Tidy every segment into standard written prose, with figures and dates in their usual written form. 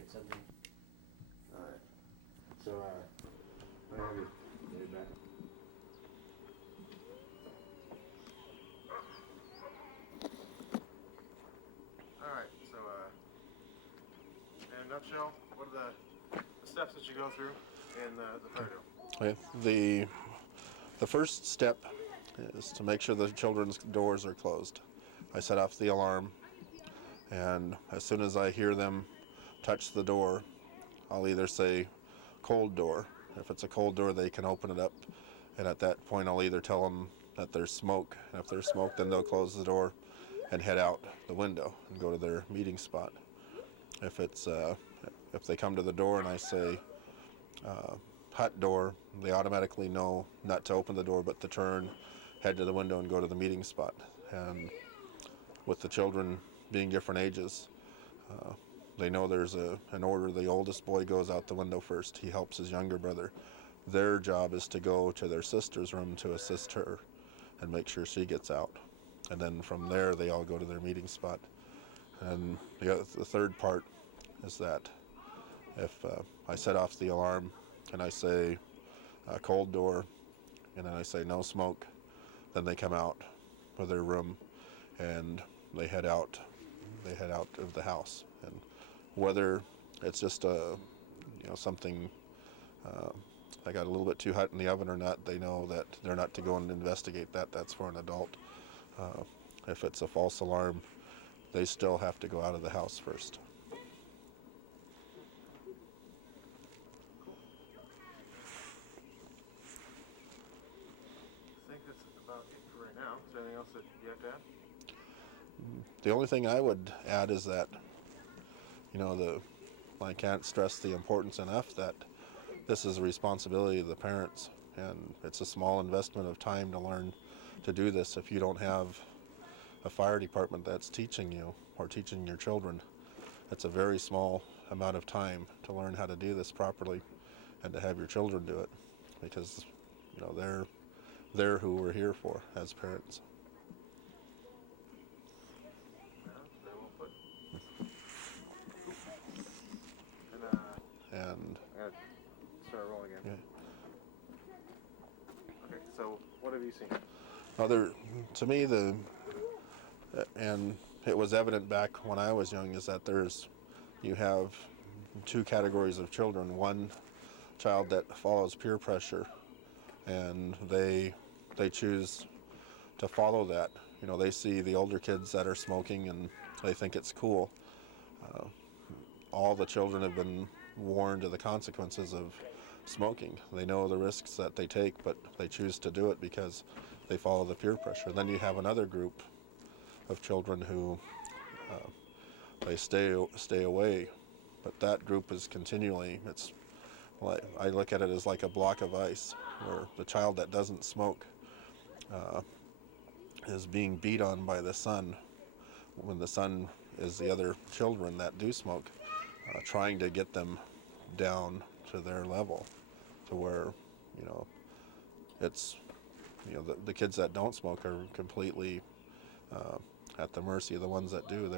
get something. All right. So, I have you. Dave back. All right. So, in a nutshell, what are the steps that you go through in the fire drill? Okay. The first step is to make sure the children's doors are closed. I set off the alarm, and as soon as I hear them touch the door, I'll either say cold door. If it's a cold door, they can open it up, and at that point I'll either tell them that there's smoke, and if there's smoke, then they'll close the door and head out the window and go to their meeting spot. If they come to the door and I say hut door, they automatically know not to open the door but to turn, head to the window and go to the meeting spot. And with the children being different ages, they know there's an order. The oldest boy goes out the window first. He helps his younger brother. Their job is to go to their sister's room to assist her and make sure she gets out. And then from there, they all go to their meeting spot. And the third part is that if I set off the alarm and I say cold door, and then I say no smoke, then they come out of their room and they head out of the house. And whether it's just something I got a little bit too hot in the oven or not, they know that they're not to go and investigate that. That's for an adult. If it's a false alarm, they still have to go out of the house first. I think that's about it for right now. Is there anything else that you have to add? The only thing I would add is that, I can't stress the importance enough that this is a responsibility of the parents, and it's a small investment of time to learn to do this. If you don't have a fire department that's teaching you or teaching your children, it's a very small amount of time to learn how to do this properly and to have your children do it, because they're who we're here for as parents. No, very well put. And I gotta start rolling again. yeah. Okay, so what have you seen? To me, and it was evident back when I was young, is that you have two categories of children. One child that follows peer pressure, and they choose to follow that. They see the older kids that are smoking and they think it's cool. All the children have been warned of the consequences of smoking. They know the risks that they take, but they choose to do it because they follow the peer pressure. Then you have another group of children who they stay away, but that group is continually, it's like, I look at it as like a block of ice, where the child that doesn't smoke is being beat on by the sun, when the sun is the other children that do smoke, trying to get them down to their level, to where it's the kids that don't smoke are completely at the mercy of the ones that do.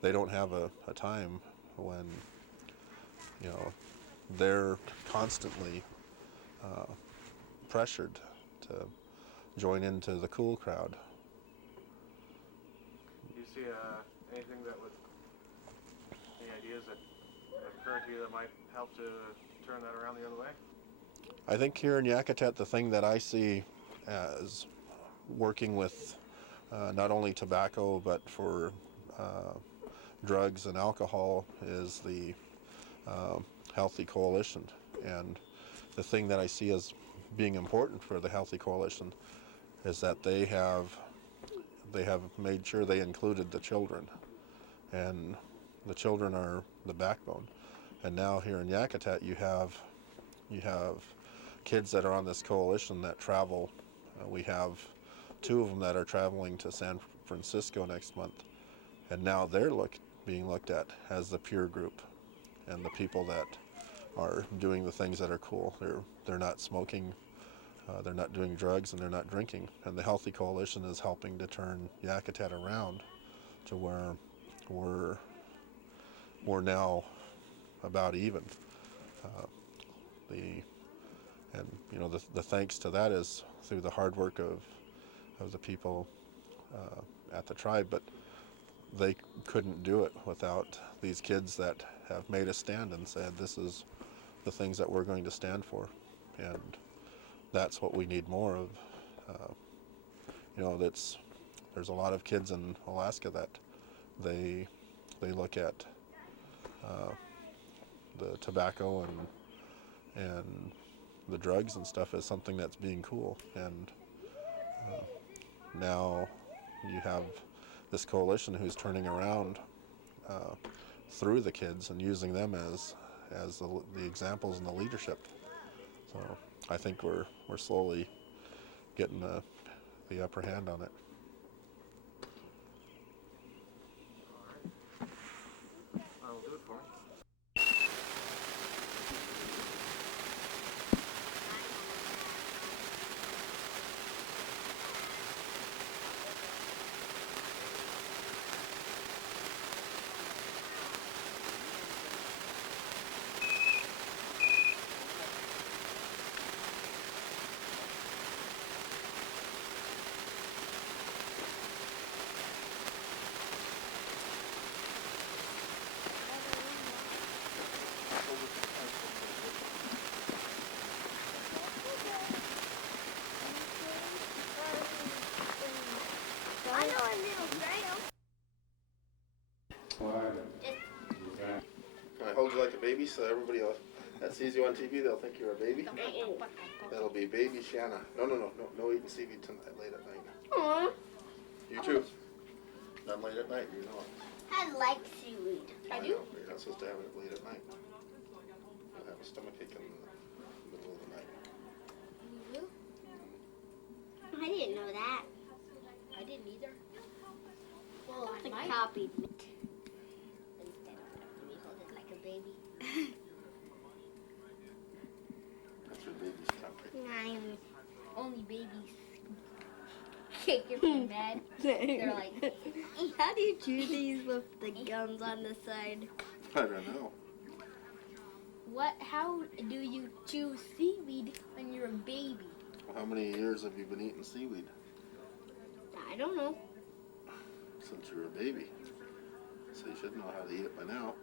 They don't have a time when they're constantly pressured to join into the cool crowd. Do you see anything that would, any ideas that occur to you that might help to turn that around the other way? I think here in Yakutat, the thing that I see as working with not only tobacco but for drugs and alcohol is the Healthy Coalition. And the thing that I see as being important for the Healthy Coalition is that they have made sure they included the children, and the children are the backbone. And now here in Yakutat, you have kids that are on this coalition that travel. We have two of them that are traveling to San Francisco next month, and now they're being looked at as the peer group and the people that are doing the things that are cool. They're not smoking, they're not doing drugs, and they're not drinking. And the Healthy Coalition is helping to turn Yakutat around to where we're now about even. And you know, the thanks to that is through the hard work of the people at the tribe, but they couldn't do it without these kids that have made a stand and said, this is the things that we're going to stand for. And that's what we need more of. You know, there's a lot of kids in Alaska that they look at the tobacco and the drugs and stuff as something that's being cool. And now you have this coalition who's turning around through the kids and using them as the examples and the leadership. So I think we're slowly getting the upper hand on it. I'll do it for you. I know a little trail. Can I hold you like a baby so everybody that sees you on TV, they'll think you're a baby? That'll be baby Shanna. No eating seaweed tonight, late at night. Aww. You too. Not late at night, you know it. I like seaweed. I do? Know, but you're not supposed to have it late at night. You'll have a stomachache in the middle of the night. I didn't know that. I didn't either. Well, I copied it. Instead of let me hold it like a baby. That's your baby's stomach. I'm Only babies get mad. They're like, how do you chew these with the gums on the side? I don't know. how do you chew seaweed when you're a baby? How many years have you been eating seaweed? I don't know. Since you were a baby. So you should know how to eat it by now.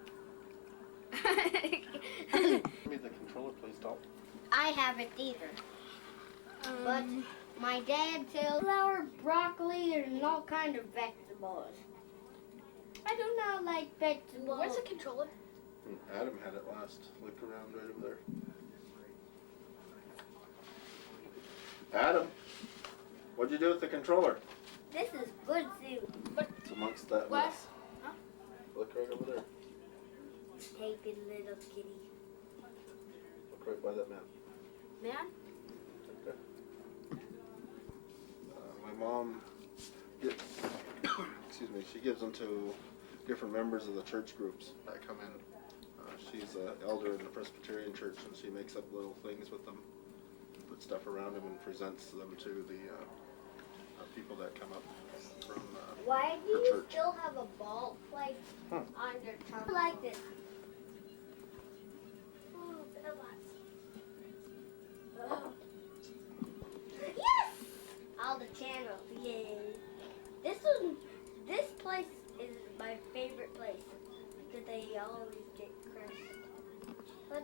Give me the controller, please, Dalton. I haven't either. But my dad sells flour, broccoli, and all kind of vegetables. I do not like vegetables. Where's the controller? Adam had it last. Look around right over there. Adam, what'd you do with the controller? This is good soup. It's amongst that What? mess. Huh? Look right over there. Take it, little kitty. Look right by that man. Man? Right there. My mom, excuse me, she gives them to different members of the church groups that come in. She's an elder in the Presbyterian church, and she makes up little things with them, put stuff around them, and presents them to the people that come up from Why do the you church. still have a ball like on your tongue? I like this. Oh, yes! All the channels, yay! This place is my favorite place because they always get crushed. But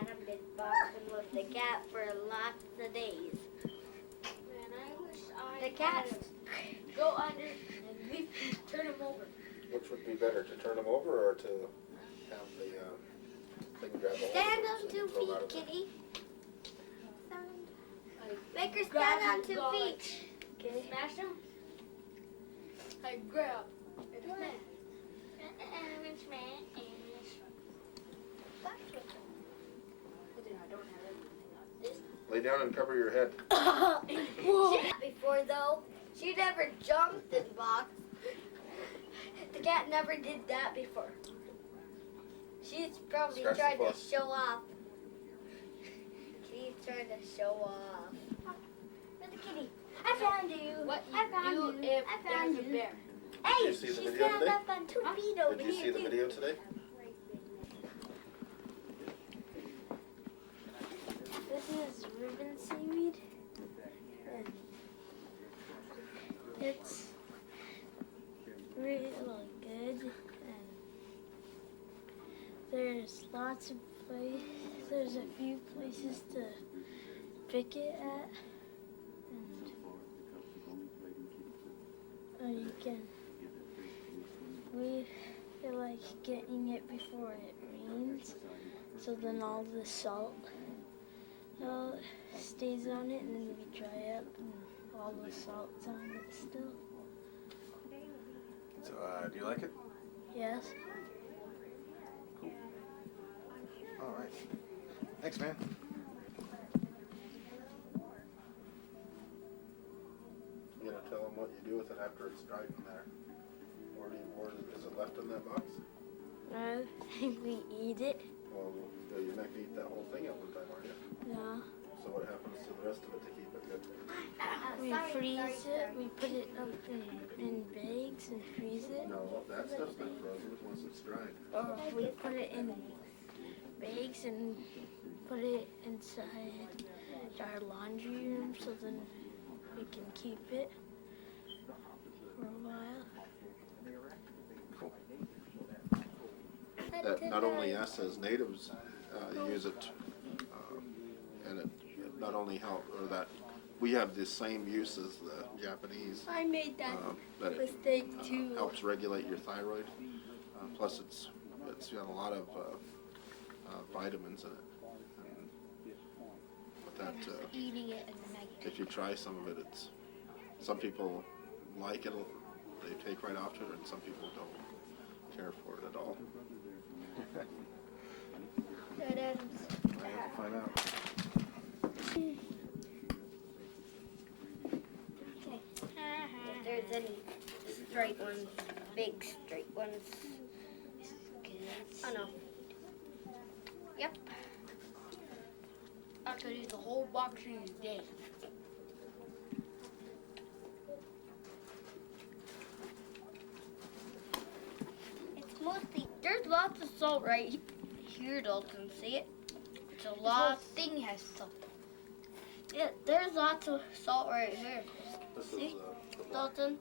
Adam been boxing with the cat for lots of days. Man, I wish The cat. go under and we turn him over. Which would be better, to turn them over or to have the thing grab a hold of Stand them on and 2 throw 'em out feet, of there? kitty. I Make her grab stand on him, 2 go feet. like, Okay. smash him. I grab and smash. But then I don't have everything on this. Lay down and cover your head. Before though, she never jumped and boxed. The cat never did that before. She's probably Scratch the trying to foot. show off. She's trying to show off. Where's the kitty? I found you. what I you found do you. if I found there's a you. bear. Hey, Did you see the she's video got today? up on 2 feet over Did you here see the too. video today? This is ribbon seaweed. And it's really good. And there's lots of places. There's a few places to pick it at. And you can. We like getting it before it rains, so then all the salt stays on it, and then we dry up, and all the salt's on it still. So, do you like it? Yes. All right. Thanks, man. You gonna tell them what you do with it after it's dried in there? Or is it left in that box? We eat it. Well, you're not gonna eat that whole thing at one time, are you? No. So what happens to the rest of it to keep it good? We freeze it. We put it up in bags and freeze it. No, that stuff's not frozen once it's dried. Or we put it in bags and put it inside our laundry room, so then we can keep it for a while. That not only us as natives use it, and it not only help, or that we have the same use as the Japanese. I made that That it mistake too. helps regulate your thyroid. Plus, it's got a lot of vitamins in it. But that Eating it and then if you try some of it, some people like it. They take right off to it, and some people don't care for it at all. I have to find out. If there's any straight ones, big straight ones. Oh no. Yep. I could eat the whole box in a day. It's mostly, there's lots of salt right here, Dalton. See it? It's a lot. This whole thing has salt. Yeah, there's lots of salt right here. This See? is the black. Dalton.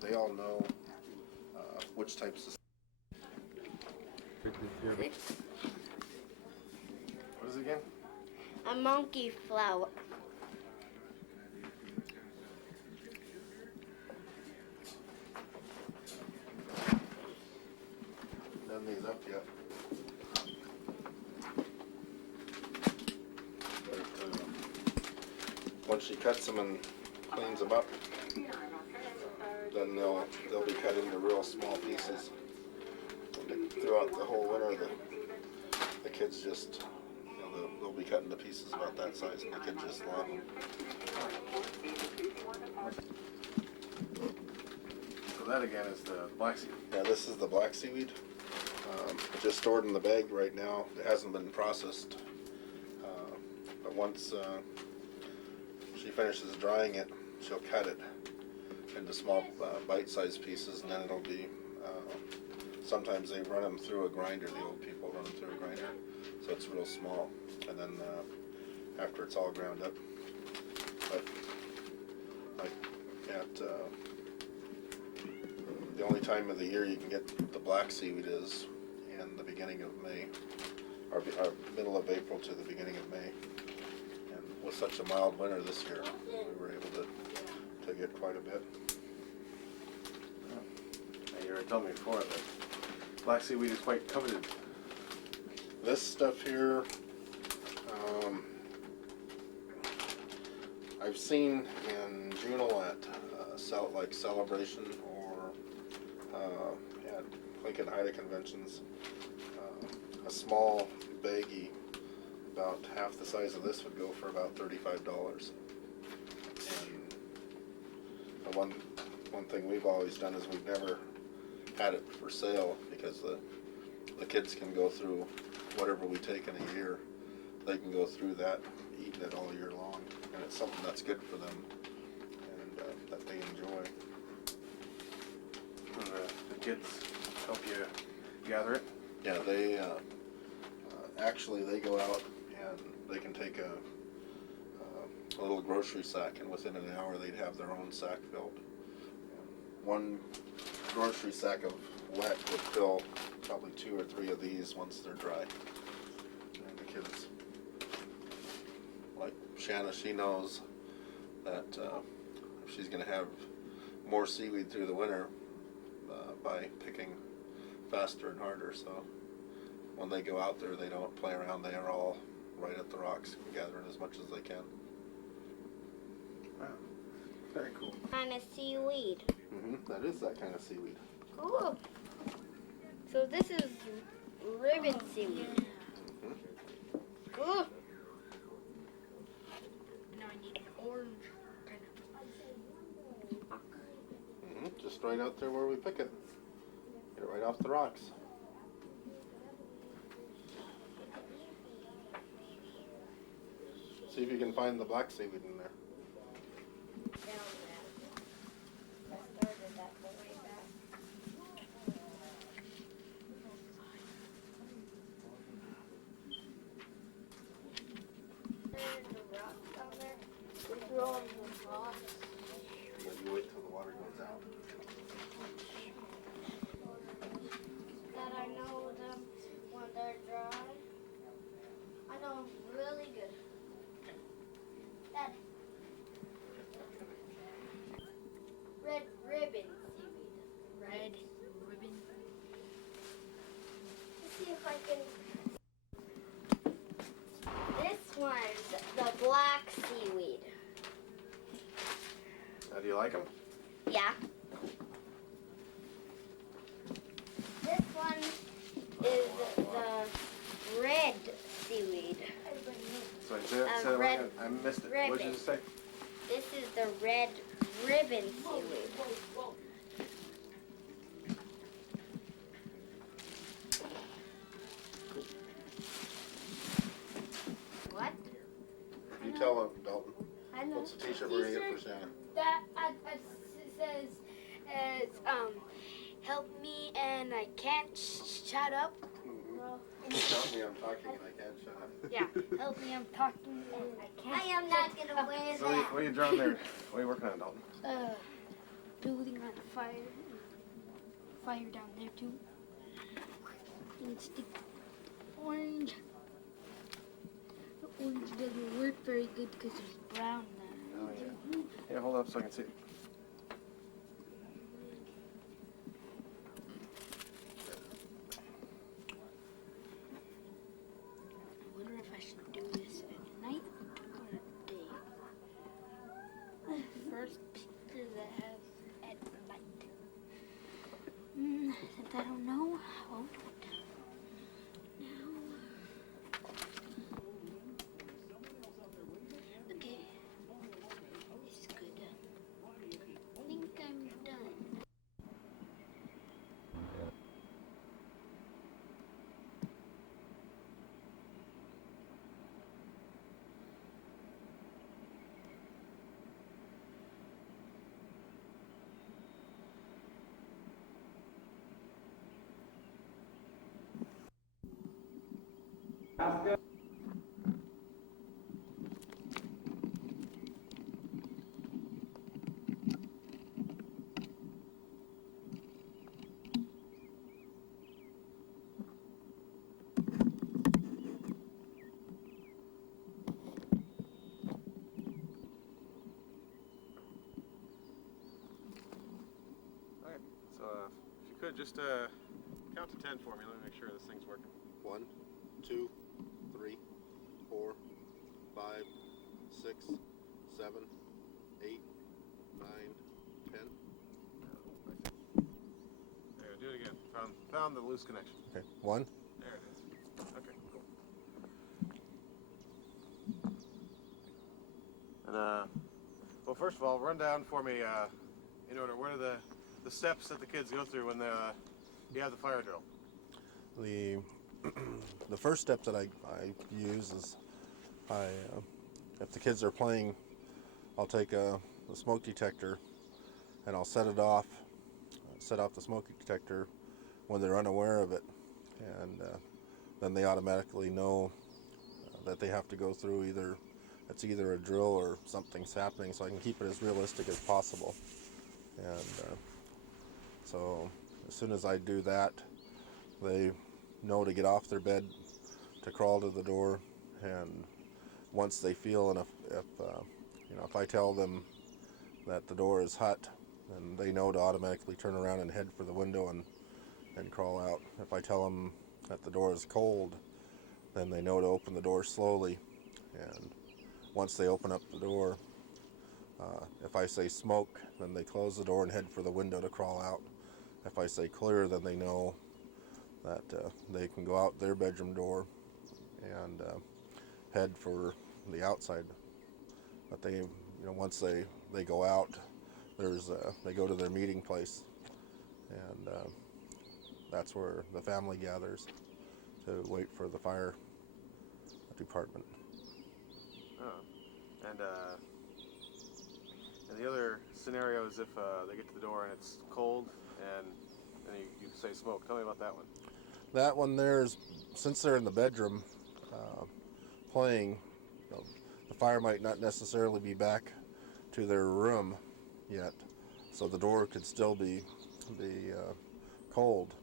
They all know which types of. What is it again? A monkey flower. Done these up yet. But, once she cuts them and cleans them up, then they'll be cut into real small pieces. Throughout the whole winter, the kids just, they'll be cut into pieces about that size, and the kids just love them. So that again is the black seaweed. Yeah, this is the black seaweed. Just stored in the bag right now. It hasn't been processed. But once she finishes drying it, she'll cut it into small bite-sized pieces, and then it'll be, sometimes they run them through a grinder. The old people run them through a grinder, so it's real small. And then after it's all ground up, but like at the only time of the year you can get the black seaweed is in the beginning of May, or middle of April to the beginning of May. And with such a mild winter this year, we were able to get quite a bit. You already told me before that black seaweed is quite coveted. This stuff here, I've seen in Juneau at like Celebration or at Lincoln Haida conventions, a small baggie about half the size of this would go for about $35. And the one thing we've always done is we've never had it for sale, because the kids can go through whatever we take in a year. They can go through that, eating it all year long, and it's something that's good for them. And that they enjoy. And the kids help you gather it? Yeah, they actually they go out and they can take a little grocery sack, and within an hour they'd have their own sack filled. One grocery sack of wet would fill probably 2 or 3 of these once they're dry. And the kids, like Shanna, she knows that if she's going to have more seaweed through the winter by picking faster and harder. So when they go out there, they don't play around. They are all right at the rocks, gathering as much as they can. Wow. Very cool. Kind of seaweed. That is that kind of seaweed. Cool. So this is ribbon seaweed. Cool. Now I need an orange kind of. Just right out there where we pick it. Get it right off the rocks. See if you can find the black seaweed in there. Then you wait till the water goes out. That I know them when they're dry. I know them really good. That red ribbon seaweed. Red ribbon. Let's see if I can. This one's the black seaweed. Do you like them? Yeah. This one is the red seaweed. Sorry, say that red again. I missed it. What ribbon. did you just say? This is the red ribbon seaweed. What? You tell them, Dalton. I know. What's the t-shirt we're going to get for Shanna? That says, help me and I can't shut up. Tell me I'm talking and I can't shut up. Yeah, help me, I'm talking and I can't. I am not gonna wear So that. what are you drawing there? What are you working on, Dalton? Building on a fire. Fire down there too. And stick orange. The orange doesn't work very good because there's brown there. Oh, yeah. Here, hold up so I can see. I wonder if I should do this at night or at day. First picture that I have at night. Since I don't know, I won't do it. Now. Okay. It's good. I think I'm done. So if you could just count to 10 for me. Let me make sure this thing's working. 1, 2, 3, 4, 5, 6, 7, 8, 9, 10. There, do it again. Found the loose connection. Okay. 1. There it is. Okay, cool. And well, first of all, run down for me in order. What are the steps that the kids go through when you have the fire drill? The first step that I use is if the kids are playing, I'll take a smoke detector and I'll set off the smoke detector when they're unaware of it, and then they automatically know that they have to go through either a drill or something's happening, so I can keep it as realistic as possible. And so as soon as I do that, they know to get off their bed, to crawl to the door, and once they feel, and if I tell them that the door is hot, then they know to automatically turn around and head for the window and crawl out. If I tell them that the door is cold, then they know to open the door slowly, and once they open up the door, if I say smoke, then they close the door and head for the window to crawl out. If I say clear, then they know that they can go out their bedroom door and head for the outside. But they, once they go out, they go to their meeting place, and that's where the family gathers to wait for the fire department. Oh. And the other scenario is if they get to the door and it's cold and you say smoke. Tell me about that one. That one there's, since they're in the bedroom playing, the fire might not necessarily be back to their room yet, so the door could still be cold.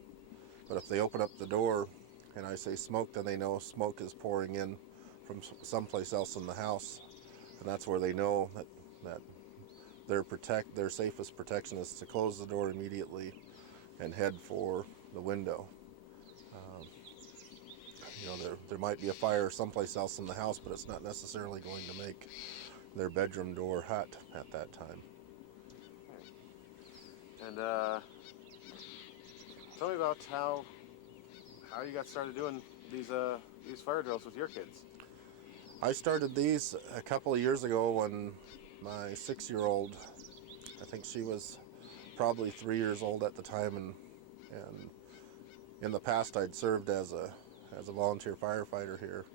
But if they open up the door and I say smoke, then they know smoke is pouring in from someplace else in the house, and that's where they know that their safest protection is to close the door immediately and head for the window. There might be a fire someplace else in the house, but it's not necessarily going to make their bedroom door hot at that time. And tell me about how you got started doing these fire drills with your kids. I started these a couple of years ago when my 6-year-old, I think she was probably 3 years old at the time, and in the past I'd served as a volunteer firefighter here,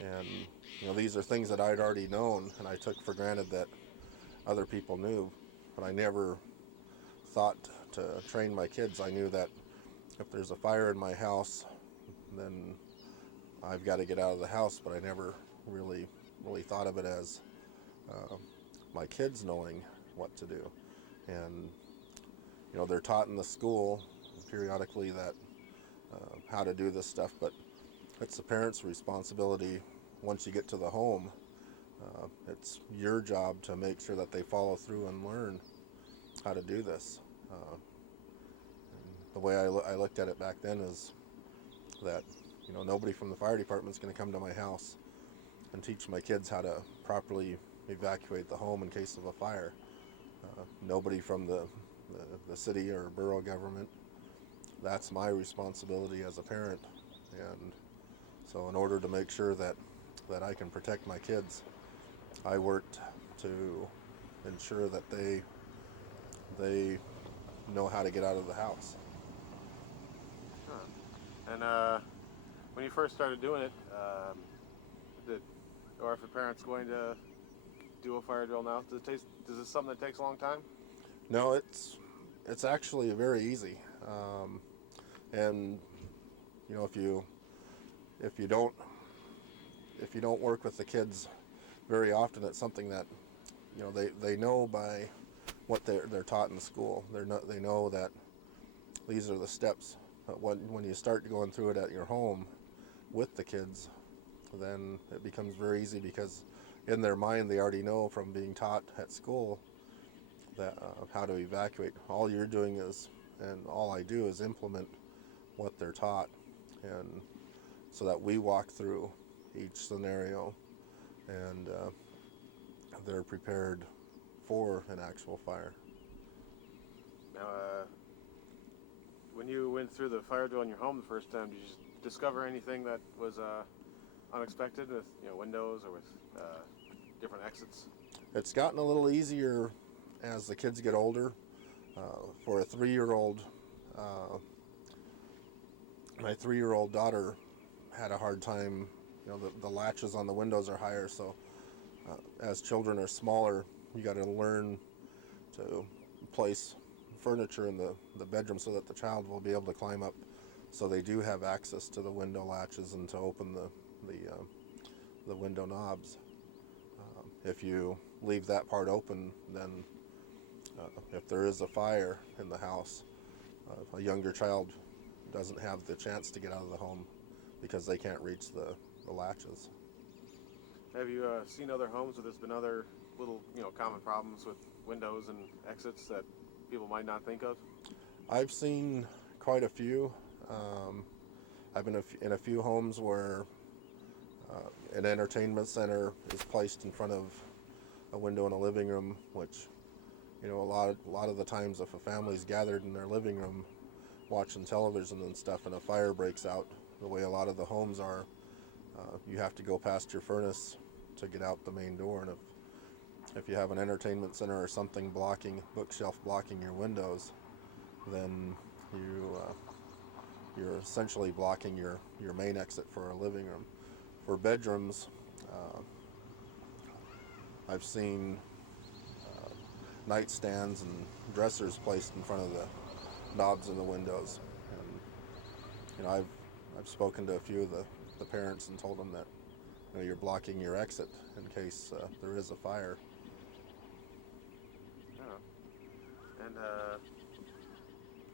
and these are things that I'd already known, and I took for granted that other people knew, but I never thought to train my kids. I knew that if there's a fire in my house, then I've got to get out of the house, but I never really thought of it as my kids knowing what to do. And they're taught in the school periodically that how to do this stuff, but it's the parents' responsibility once you get to the home. It's your job to make sure that they follow through and learn how to do this. The way I looked at it back then is that nobody from the fire department's going to come to my house and teach my kids how to properly evacuate the home in case of a fire. Nobody from the city or borough government. That's my responsibility as a parent. And so in order to make sure that I can protect my kids, I worked to ensure that they know how to get out of the house. Huh. And when you first started doing it, or if a parent's going to do a fire drill now, is this something that takes a long time? No, it's actually very easy. And if you don't work with the kids very often, it's something that they know by what they're taught in school. They know that these are the steps. But when you start going through it at your home with the kids, then it becomes very easy, because in their mind they already know from being taught at school that how to evacuate. All you're doing is, and all I do is implement what they're taught, and so that we walk through each scenario and they're prepared for an actual fire. Now, when you went through the fire drill in your home the first time, did you discover anything that was unexpected with windows or with different exits? It's gotten a little easier as the kids get older. For a 3-year-old, my 3-year-old daughter had a hard time. The latches on the windows are higher, so as children are smaller, you got to learn to place furniture in the bedroom so that the child will be able to climb up, so they do have access to the window latches and to open the window knobs. If you leave that part open, then if there is a fire in the house, a younger child doesn't have the chance to get out of the home because they can't reach the latches. Have you seen other homes where there's been other little, common problems with windows and exits that people might not think of? I've seen quite a few. I've been in a few homes where an entertainment center is placed in front of a window in a living room, which, a lot of the times if a family's gathered in their living room watching television and stuff and a fire breaks out, the way a lot of the homes are, you have to go past your furnace to get out the main door. And if you have an entertainment center or something bookshelf blocking your windows, then you're essentially blocking your main exit for a living room. For bedrooms, I've seen nightstands and dressers placed in front of the knobs in the windows. And I've spoken to a few of the parents and told them that you're blocking your exit in case there is a fire. And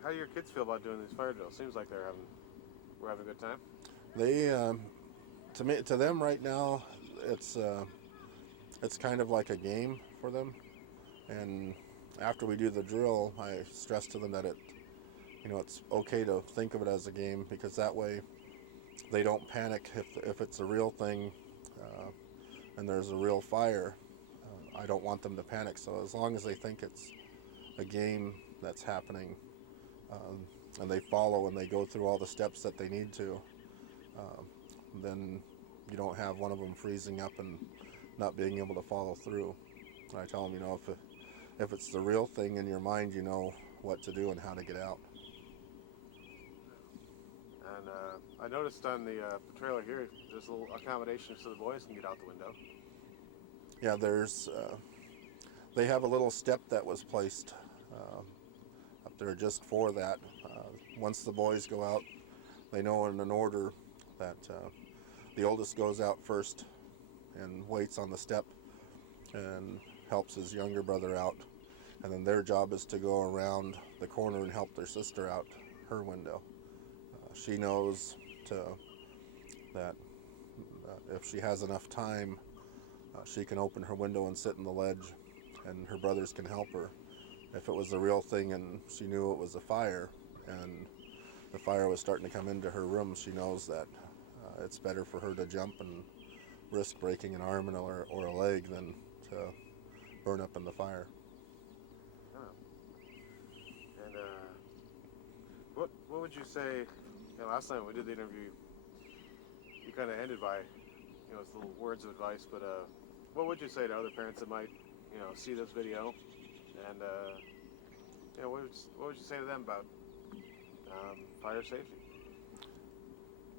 how do your kids feel about doing these fire drills? Seems like we're having a good time. They, to them right now, it's kind of like a game for them. And after we do the drill, I stress to them that it's okay to think of it as a game, because that way they don't panic if it's a real thing and there's a real fire. I don't want them to panic. So as long as they think it's a game that's happening, and they follow and they go through all the steps that they need to, then you don't have one of them freezing up and not being able to follow through. And I tell them, if it's the real thing in your mind, you know what to do and how to get out. And I noticed on the trailer here, there's little accommodations so the boys can get out the window. Yeah, they have a little step that was placed up there just for that. Once the boys go out, they know in an order that the oldest goes out first and waits on the step and helps his younger brother out. And then their job is to go around the corner and help their sister out her window. She knows that if she has enough time, she can open her window and sit in the ledge, and her brothers can help her. If it was the real thing and she knew it was a fire and the fire was starting to come into her room, she knows that it's better for her to jump and risk breaking an arm or a leg than to burn up in the fire. And what would you say? Last time we did the interview, you kind of ended by, it's little words of advice. But what would you say to other parents that might, see this video, and what would you say to them about fire safety?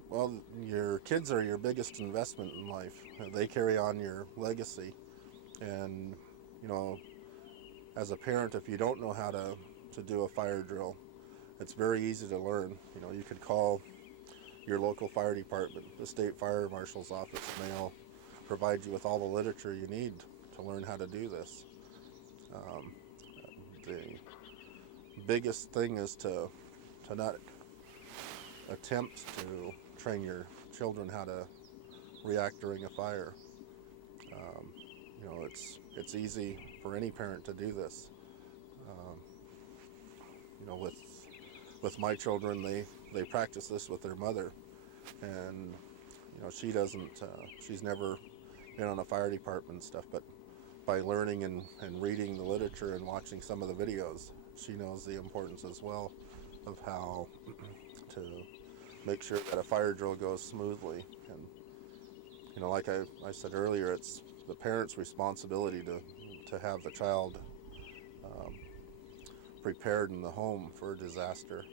Well, your kids are your biggest investment in life. They carry on your legacy, and as a parent, if you don't know how to do a fire drill, it's very easy to learn. You could call your local fire department, the state fire marshal's office, and they'll provide you with all the literature you need to learn how to do this. The biggest thing is to not attempt to train your children how to react during a fire. It's easy for any parent to do this. With my children, they practice this with their mother, and she doesn't. She's never been on a fire department stuff, but by learning and reading the literature and watching some of the videos, she knows the importance as well of how to make sure that a fire drill goes smoothly. And like I said earlier, it's the parent's responsibility to have the child prepared in the home for a disaster.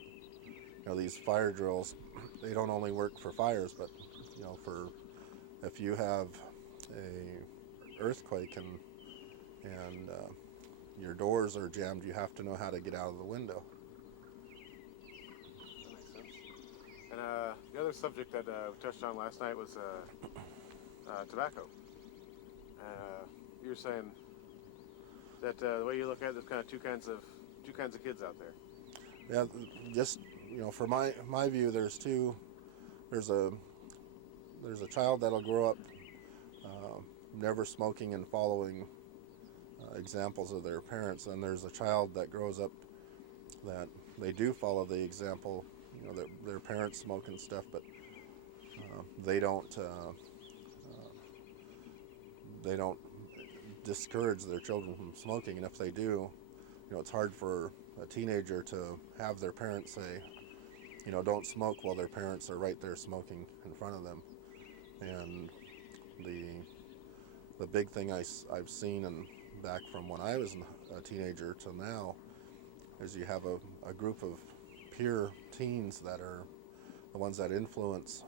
These fire drills, they don't only work for fires, but for if you have a earthquake and your doors are jammed, you have to know how to get out of the window. That makes sense. And the other subject that we touched on last night was tobacco. You were saying that the way you look at it, there's kind of two kinds of kids out there. Yeah, just for my view, there's a child that'll grow up never smoking and following examples of their parents, and there's a child that grows up that they do follow the example, that their parents smoke and stuff, but they don't discourage their children from smoking, and if they do, it's hard for a teenager to have their parents say, don't smoke while their parents are right there smoking in front of them. And the big thing I've seen, and back from when I was a teenager to now, is you have a group of peer teens that are the ones that influence